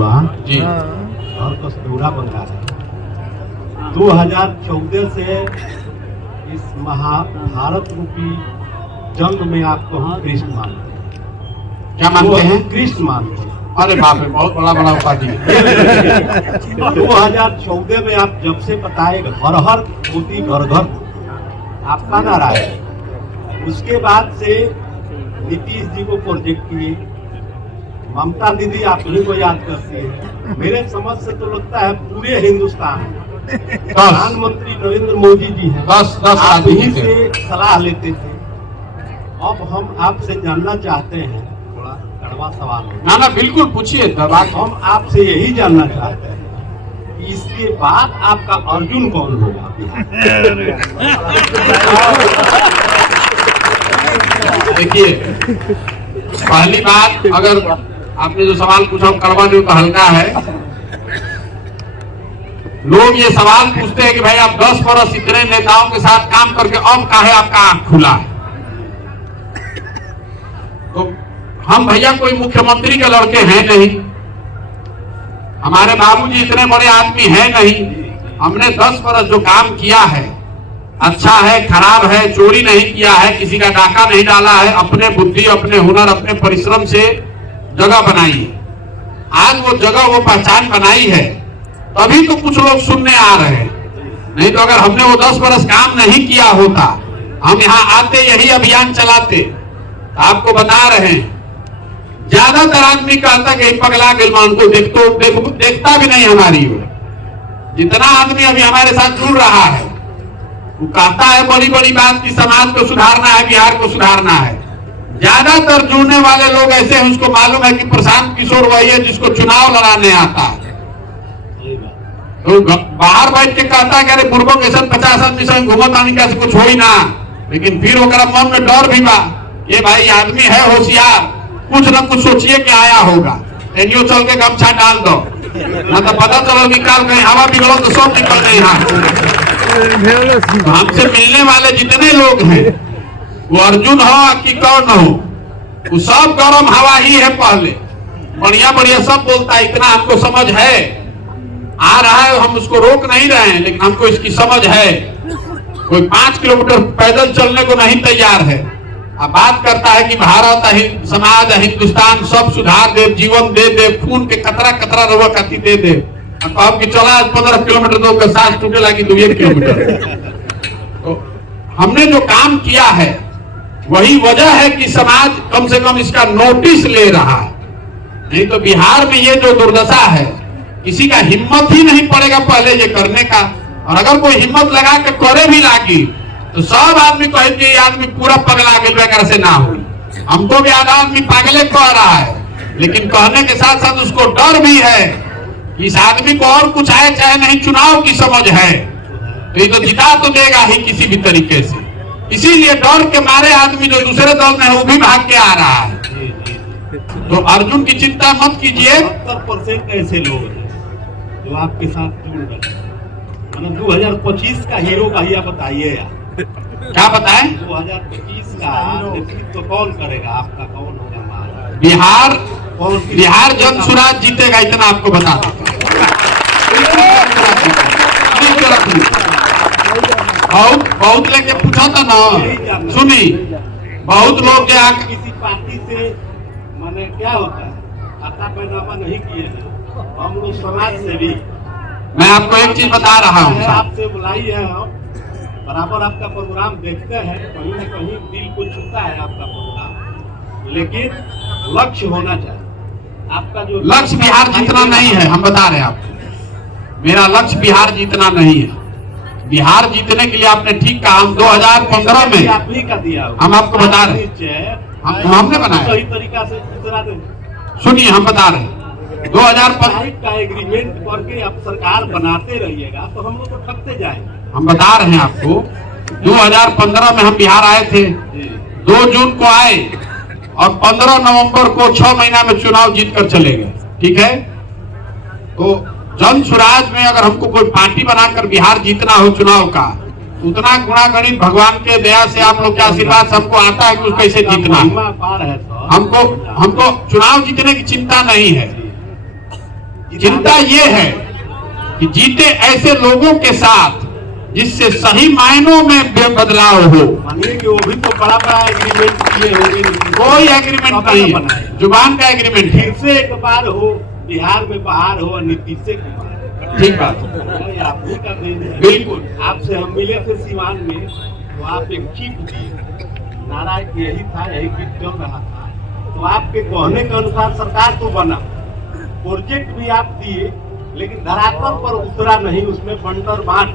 हुआ जी और कस्तूरा बन रहा है। 2014 से इस महाभारत रूपी जंग में आपको हम कृष्ण मानते हैं। क्या मानते हैं? कृष्ण मानते हैं। अरे बाप रे, बहुत बड़ा उपाधि है। 2014 में आप जब से बताए घर हर मोदी घर घर आपका नारा है, उसके बाद से नीतीश जी को प्रोजेक्ट किए, ममता दीदी आप ही को याद करती है। मेरे समझ से तो लगता है पूरे हिंदुस्तान प्रधानमंत्री नरेंद्र मोदी जी हैं, 10 आप आदमी ही थे। से सलाह लेते थे। अब हम आपसे जानना चाहते हैं, थोड़ा कड़वा सवाल है, ना बिल्कुल पूछिए। हम आपसे यही जानना चाहते हैं कि इसके बाद आपका अर्जुन कौन होगा? देखिए, पहली बात, अगर आपने जो सवाल पूछा कड़वा नहीं तो हल्का है। लोग ये सवाल पूछते हैं कि भाई आप 10 बरस इतने नेताओं के साथ काम करके अब काहे आपका आंख खुला है? तो हम भैया कोई मुख्यमंत्री के लड़के हैं नहीं, हमारे बाबूजी इतने बड़े आदमी हैं नहीं। हमने 10 बरस जो काम किया है, अच्छा है खराब है, चोरी नहीं किया है, किसी का डाका नहीं डाला है, अपने बुद्धि अपने हुनर अपने परिश्रम से जगह बनाई है। आज वो जगह वो पहचान बनाई है, तभी तो कुछ लोग सुनने आ रहे हैं। नहीं तो अगर हमने वो 10 बरस काम नहीं किया होता, हम यहाँ आते यही अभियान चलाते। तो आपको बता रहे हैं, ज्यादातर आदमी कहता कि पगला गिलमान को देखता भी नहीं हमारी ओर। जितना आदमी अभी हमारे साथ जुड़ रहा है वो कहता है बड़ी बड़ी बात की समाज को सुधारना है, बिहार को सुधारना है। ज्यादातर जुड़ने वाले लोग ऐसे हैं, उसको मालूम है कि प्रशांत किशोर वही है जिसको चुनाव लड़ाने आता है। तो बाहर बैठ के कहता है कि अरे पूर्वों के संग 50 आदमी संग घूमत आने का कुछ हो ही ना, लेकिन फिर ओकरा मन में डर भी बा ये भाई आदमी है होशियार, कुछ न कुछ सोचिए कि आया होगा, एनियो चल के गमछा डाल दो, ना तो पता चलो कि काल कहीं हवा बिगड़ो तो सब निकल गए यहाँ। तो हमसे मिलने वाले जितने लोग हैं, वो अर्जुन हो कि कौन हो, वो सब गरम हवा ही है। पहले बढ़िया बढ़िया सब बोलता है, इतना हमको समझ है, आ रहा है, हम उसको रोक नहीं रहे हैं, लेकिन हमको इसकी समझ है। कोई 5 किलोमीटर पैदल चलने को नहीं तैयार है। अब बात करता है कि भारत समाज हिंदुस्तान सब सुधार दे, जीवन दे दे, खून के कतरा कतरा रवा खाती दे दे। अब कि चला 15 किलोमीटर तो सांस टूटे लगी 2 किलोमीटर। तो हमने जो काम किया है वही वजह है कि समाज कम से कम इसका नोटिस ले रहा है। नहीं तो बिहार में ये जो दुर्दशा है, किसी का हिम्मत ही नहीं पड़ेगा पहले ये करने का। और अगर कोई हिम्मत लगा के करे भी लागी तो सब आदमी कहे कि ये आदमी पूरा पगला गया से ना हो। हमको भी आधा आदमी पागले कह रहा है, लेकिन कहने के साथ साथ उसको डर भी है कि इस आदमी को और कुछ आए चाहे नहीं, चुनाव की समझ है तो ये तो जिता तो देगा ही किसी भी तरीके से। इसीलिए डर के मारे आदमी जो दूसरे दल में है वो भी भाग के आ रहा है। तो अर्जुन की चिंता मत कीजिए। 70% ऐसे लोग हैं जो आपके साथ जुड़ रहे हैं। 2025 का हीरो का ही आप बताइए यार, क्या बताएं? 2025 का नेतृत्व कौन करेगा? आपका कौन होगा? बिहार जन स्वराज जीतेगा, इतना आपको बता दें। बहुत लेके पूछा था ना, सुनी बहुत लोग किसी पार्टी से माने क्या होता है, खाता पैनामा नहीं किए हैं हम लोग समाज से भी। मैं आपको एक चीज बता रहा हूँ, आपसे बुलाई है, हम बराबर आपका प्रोग्राम देखते हैं, कहीं न कहीं दिल को छूता है आपका प्रोग्राम, लेकिन लक्ष्य होना चाहिए। आपका जो लक्ष्य बिहार जीतना नहीं है, हम बता रहे हैं आपको, मेरा लक्ष्य बिहार जीतना नहीं है। बिहार जीतने के लिए आपने ठीक कहा, हम 2015 में आप ही का दिया, हम आपको बता रहे हैं, हमने बनाया सही तरीका से। सुनिए, हम बता रहे हैं 2015 का एग्रीमेंट करके आप सरकार बनाते रहिएगा तो हम लोग को ठगते जाएंगे। हम बता रहे हैं आपको, 2015 में हम बिहार आए थे, 2 जून को आए और 15 नवंबर को 6 महीना में चुनाव जीत कर चले गए। ठीक है, तो जन स्वराज में अगर हमको कोई पार्टी बनाकर बिहार जीतना हो चुनाव का, उतना गुणागणित भगवान के दया से आप लोग के आशीर्वाद से हमको आता है कि उसको कैसे जीतना है। हमको चुनाव जीतने की चिंता नहीं है, चिंता ये है कि जीते ऐसे लोगों के साथ जिससे सही मायनों में बदलाव हो। मानिए कि वो भी तो बड़ा बड़ा एग्रीमेंट किए होंगे, कोई एग्रीमेंट नहीं है, जुबान का एग्रीमेंट फिर से एक बार हो, बिहार में बाहर हो, नीतीश कुमार। ठीक बात, आप ही का देन है। बिल्कुल। आपसे हम मिले थे सीवान में, तो आप एक चीफ दिए, नारा यही था, यही गीत चल रहा था। तो आपके कहने के अनुसार सरकार तो बना, प्रोजेक्ट भी आप दिए, लेकिन धरातल पर उतरा नहीं, उसमें बंटर बांट।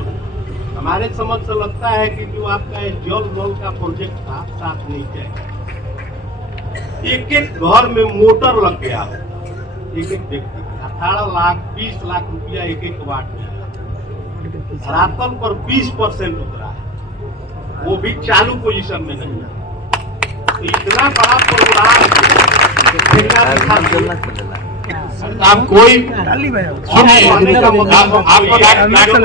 हमारे समझ से लगता है कि जो आपका जल नल का प्रोजेक्ट था, साफ नहीं किया। एक एक घर में मोटर लग गया, एक एक व्यक्ति 18 लाख 20 लाख रुपया एक एक वाट में। धरातल पर 20% उतरा है, वो भी चालू पोजीशन में नहीं है। तो इतना बड़ा प्रोग्राम आप कोई सुनिए,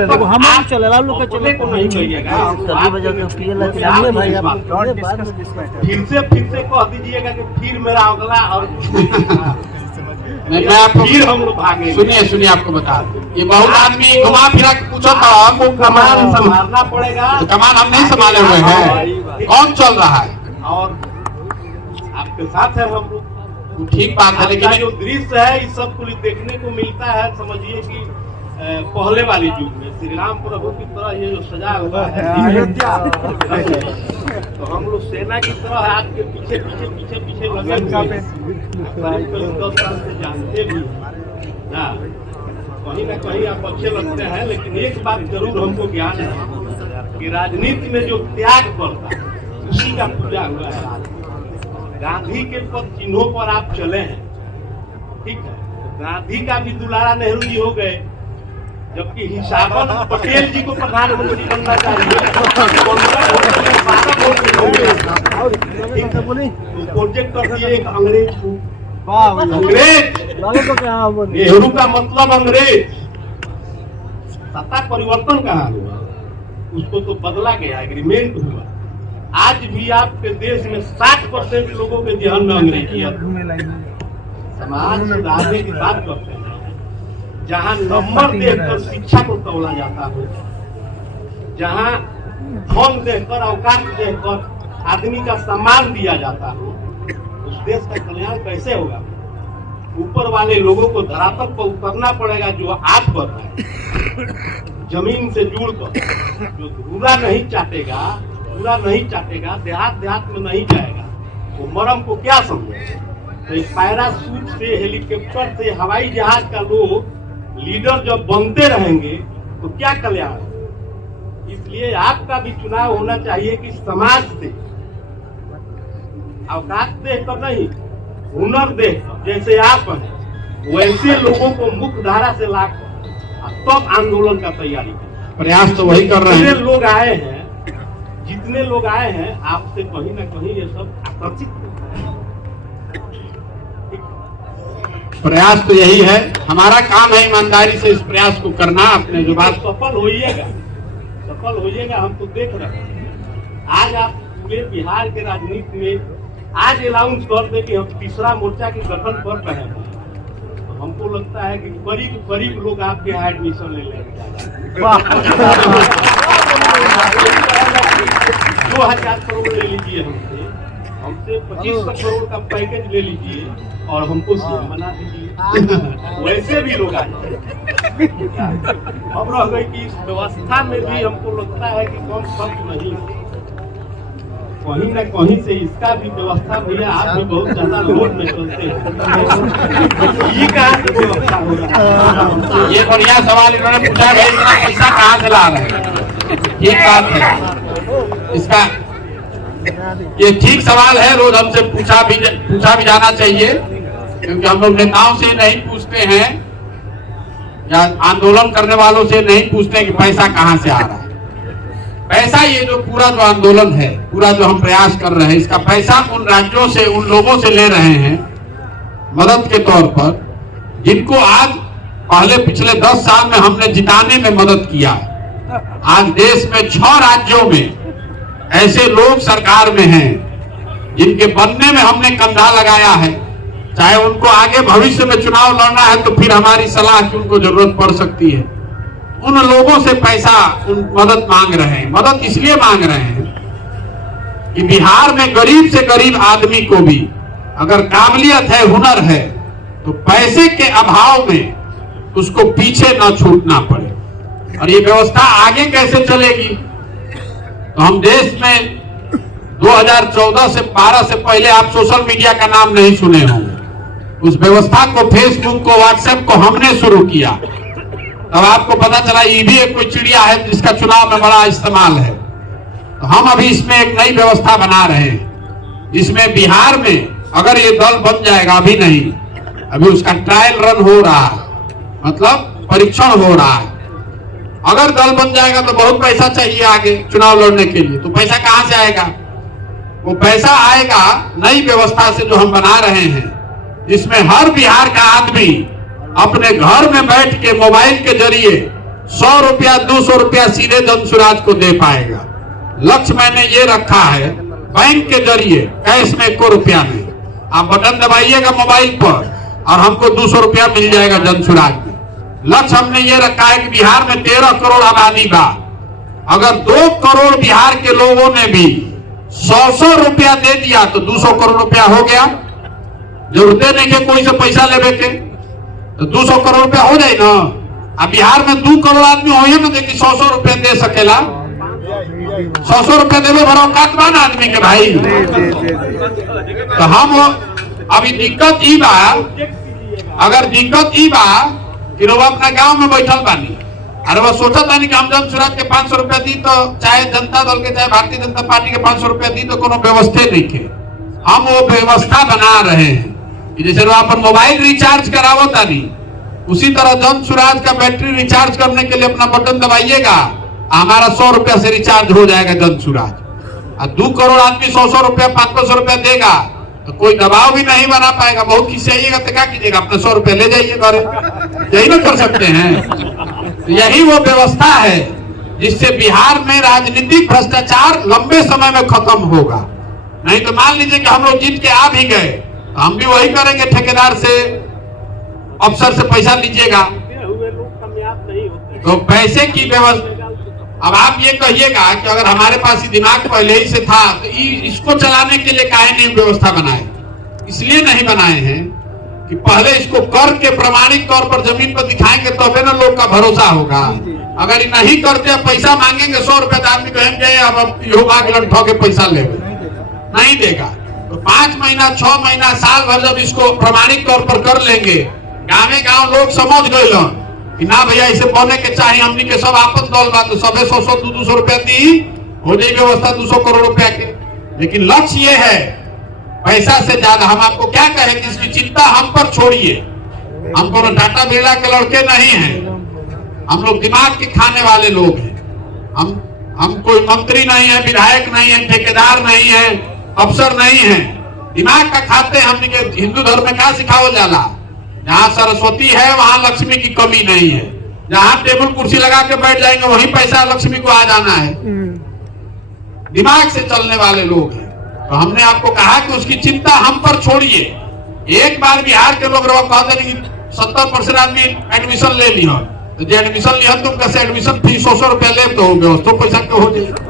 आपको हम चले को नहीं कहिएगा, फिर से कह दीजिएगा कि फिर मेरा अगला और मैं आपको फिर हम लोग भागे। सुनिए आपको बता दूं, ये बहुत आदमी घुमा फिरा के पूछा था आपको कमान संभालना पड़ेगा। तो कमान हम नहीं संभाले हुए हैं, कौन चल रहा है? और आपके साथ है हम लोग। ठीक बात है, लेकिन जो दृश्य है इस सब कुछ देखने को मिलता है। समझिए कि पहले वाली युग में श्री राम प्रभु की तरह ये जो सजा हुआ है अयोध्या, तो हम लोग सेना की तरह आपके पीछे पीछे पीछे पीछे लगे हुए 10 साल से जानते भी ना, कहीं ना कहीं आप अच्छे लगते हैं। लेकिन एक बात जरूर हमको ज्ञान है कि राजनीति में जो त्याग पड़ता है उसी का पूजा हुआ है। गांधी के पद चिन्हों पर आप चले हैं, ठीक है। गांधी का भी दुलारा नेहरू जी हो गए, जबकि हिसाबन पटेल जी को प्रधानमंत्री बनना चाहिए। प्रोजेक्ट कर दिए एक अंग्रेज को, अंग्रेज नेहरू का मतलब अंग्रेज। सत्ता परिवर्तन कहाँ हुआ, उसको तो बदला गया, एग्रीमेंट हुआ। आज भी आपके देश में 60% लोगों के ध्यान में अंग्रेजी है। समाज सुधारने की बात करते हैं, जहाँ नंबर देखकर शिक्षा को तौला जाता है, जहाँ धन देखकर अवकाश देखकर आदमी का सम्मान दिया जाता है, उस देश का कल्याण कैसे होगा? ऊपर वाले लोगों को धरातल पर उतरना पड़ेगा, जो आप कर रहे हैं जमीन से जुड़कर। जो धूरा नहीं चाटेगा, पूरा नहीं चाटेगा, देहात में नहीं जाएगा, वो मरम को क्या समझे? तो पैराशूट से, हेलीकॉप्टर से, हवाई जहाज का लोग लीडर जब बनते रहेंगे तो क्या कल्याण? इसलिए आपका भी चुनाव होना चाहिए कि समाज से, अवकाश देखकर नहीं, हुनर देखकर, जैसे आप हैं वैसे लोगों को मुख्य धारा से लाकर तब आंदोलन का तैयारी करें। प्रयास तो वही कर रहे हैं। जितने लोग आए हैं आपसे कहीं ना कहीं ये सब आकर्षित हो। प्रयास तो यही है, हमारा काम है ईमानदारी से इस प्रयास को करना। अपने जो बात सफल होइएगा, हम तो देख रहे हैं। आज आप पूरे बिहार के राजनीति में आज अनाउंस कर दे कि हम तीसरा मोर्चा के गठन कर रहे हैं, तो हमको लगता है कि करीब लोग आपके यहाँ एडमिशन ले लेंगे। 2000 करोड़ ले लीजिए हमसे 2500 करोड़ का पैकेज ले लीजिए और हमको सीएम बना दीजिए। वैसे भी लोग आ जाए। अब रह गई कि इस व्यवस्था में भी हमको लगता है कि कम खर्च नहीं, कहीं न कहीं से इसका भी व्यवस्था भैया। आप भी बहुत ज्यादा लोड में चलते हैं, ये कहाँ से व्यवस्था हो रहा है? ये बढ़िया सवाल इन्होंने पूछा है, इतना पैसा कहाँ से ला रहे हैं? ये बात है, इसका ये ठीक सवाल है, रोज हमसे पूछा भी जाना चाहिए, क्योंकि हम लोग नेताओं से नहीं पूछते हैं या आंदोलन करने वालों से नहीं पूछते कि पैसा कहाँ से आ रहा है। पैसा ये जो पूरा जो आंदोलन है, पूरा जो हम प्रयास कर रहे हैं, इसका पैसा उन राज्यों से, उन लोगों से ले रहे हैं मदद के तौर पर, जिनको आज पहले पिछले 10 साल में हमने जिताने में मदद किया। आज देश में 6 राज्यों में ऐसे लोग सरकार में हैं जिनके बनने में हमने कंधा लगाया है। चाहे उनको आगे भविष्य में चुनाव लड़ना है तो फिर हमारी सलाह की उनको जरूरत पड़ सकती है। उन लोगों से पैसा मदद मांग रहे हैं। मदद इसलिए मांग रहे हैं कि बिहार में गरीब से गरीब आदमी को भी अगर काबिलियत है, हुनर है, तो पैसे के अभाव में उसको पीछे न छूटना पड़े। और ये व्यवस्था आगे कैसे चलेगी? तो हम देश में 2014 से 12 से पहले आप सोशल मीडिया का नाम नहीं सुने होंगे। उस व्यवस्था को, फेसबुक को, व्हाट्सएप को हमने शुरू किया। तब आपको पता चला ये भी एक कोई चिड़िया है जिसका चुनाव में बड़ा इस्तेमाल है। तो हम अभी इसमें एक नई व्यवस्था बना रहे हैं, जिसमें बिहार में अगर ये दल बन जाएगा, अभी नहीं, अभी उसका ट्रायल रन हो रहा है, मतलब परीक्षण हो रहा है। अगर दल बन जाएगा तो बहुत पैसा चाहिए आगे चुनाव लड़ने के लिए। तो पैसा कहां से आएगा? वो पैसा आएगा नई व्यवस्था से जो हम बना रहे हैं, जिसमें हर बिहार का आदमी अपने घर में बैठ के मोबाइल के जरिए 100 रुपया 200 रुपया सीधे जनसुराज को दे पाएगा। लक्ष्य मैंने ये रखा है, बैंक के जरिए कैश में 1 रुपया नहीं, आप बटन दबाइएगा मोबाइल पर और हमको 200 रुपया मिल जाएगा जनसुराज में। लक्ष्य हमने ये रखा है कि बिहार में 13 करोड़ आबादी बा, अगर 2 करोड़ बिहार के लोगों ने भी 100 रुपया दे दिया तो 200 करोड़ रुपया हो गया। जरूरत नहीं है कोई से पैसा लेवे के, तो 200 करोड़ रुपया हो जाए ना। अब बिहार में 2 करोड़ आदमी हो ना, देखिए 100 रुपया दे सकेला। 100 रुपया देवे भरा औकात बा ना आदमी के भाई। तो हम अभी दिक्कत ई बा, अगर दिक्कत ई बा कि लोग अपना गांव में बैठल बानी, अरे वो सोचा था नहीं कि हम जनसुराज के 500 रुपया दी तो चाहे जनता दल के चाहे भारतीय जनता पार्टी के 500 रुपया दी तो कोनो व्यवस्था नहीं थे। हम वो व्यवस्था बना रहे हैं कि जैसे लोग अपन मोबाइल रिचार्ज करावता नहीं, उसी तरह जनसुराज का बैटरी रिचार्ज करने के लिए अपना बटन दबाइएगा, हमारा 100 रुपया से रिचार्ज हो जाएगा जनसुराज। और 2 करोड़ आदमी 100 रुपया 500 रुपया देगा तो कोई दबाव भी नहीं बना पाएगा। बहुत खिसियाइएगा तो क्या कीजिएगा, अपने 100 रुपया ले जाइए घरे, यही ना कर सकते हैं। तो यही वो व्यवस्था है जिससे बिहार में राजनीतिक भ्रष्टाचार लंबे समय में खत्म होगा। नहीं तो मान लीजिए कि हम लोग जीत के आ भी गए तो हम भी वही करेंगे, ठेकेदार से, अफसर से पैसा लीजिएगा। तो पैसे की व्यवस्था, अब आप ये कहिएगा कि अगर हमारे पास ही दिमाग पहले ही से था तो इसको चलाने के लिए काहे नहीं व्यवस्था बनाए? इसलिए नहीं बनाए हैं कि पहले इसको कर के प्रमाणिक तौर पर जमीन पर दिखाएंगे तबे ना लोग का भरोसा होगा। अगर ये नहीं करते, पैसा मांगेंगे 100 रुपया, आदमी कहेंगे अब यो भाग लड़ के पैसा ले, नहीं देगा। तो 5 महीना 6 महीना साल भर जब इसको प्रमाणिक तौर पर कर लेंगे, गाँव गाँव लोग समझ गए कि ना भैया इसे बने के चाहिए, हमनी के सब आपस दल बा तो सबे 100 200 रुपया दी हो जाए व्यवस्था 200 करोड़ रुपया के। लेकिन लक्ष्य ये है पैसा से ज्यादा। हम आपको क्या कहें कि इसकी चिंता हम पर छोड़िए, हम कोनो टाटा बिरला के लड़के नहीं हैं, हम लोग दिमाग के खाने वाले लोग हैं। हम कोई मंत्री नहीं है, विधायक नहीं है, ठेकेदार नहीं है, अफसर नहीं है, दिमाग का खाते हैं। हमने के हिंदू धर्म में क्या सिखावल जाला, जहाँ सरस्वती है वहां लक्ष्मी की कमी नहीं है, जहां टेबल कुर्सी लगा के बैठ जाएंगे वहीं पैसा लक्ष्मी को आ जाना है। दिमाग से चलने वाले लोग हैं। तो हमने आपको कहा कि उसकी चिंता हम पर छोड़िए। एक बार बिहार के लोग कहते हैं कि 70% आदमी एडमिशन ले लिया, तो जो एडमिशन लिया तुम कैसे एडमिशन फीस 100 रुपया ले तो व्यवस्था पैसा क्यों हो जाए।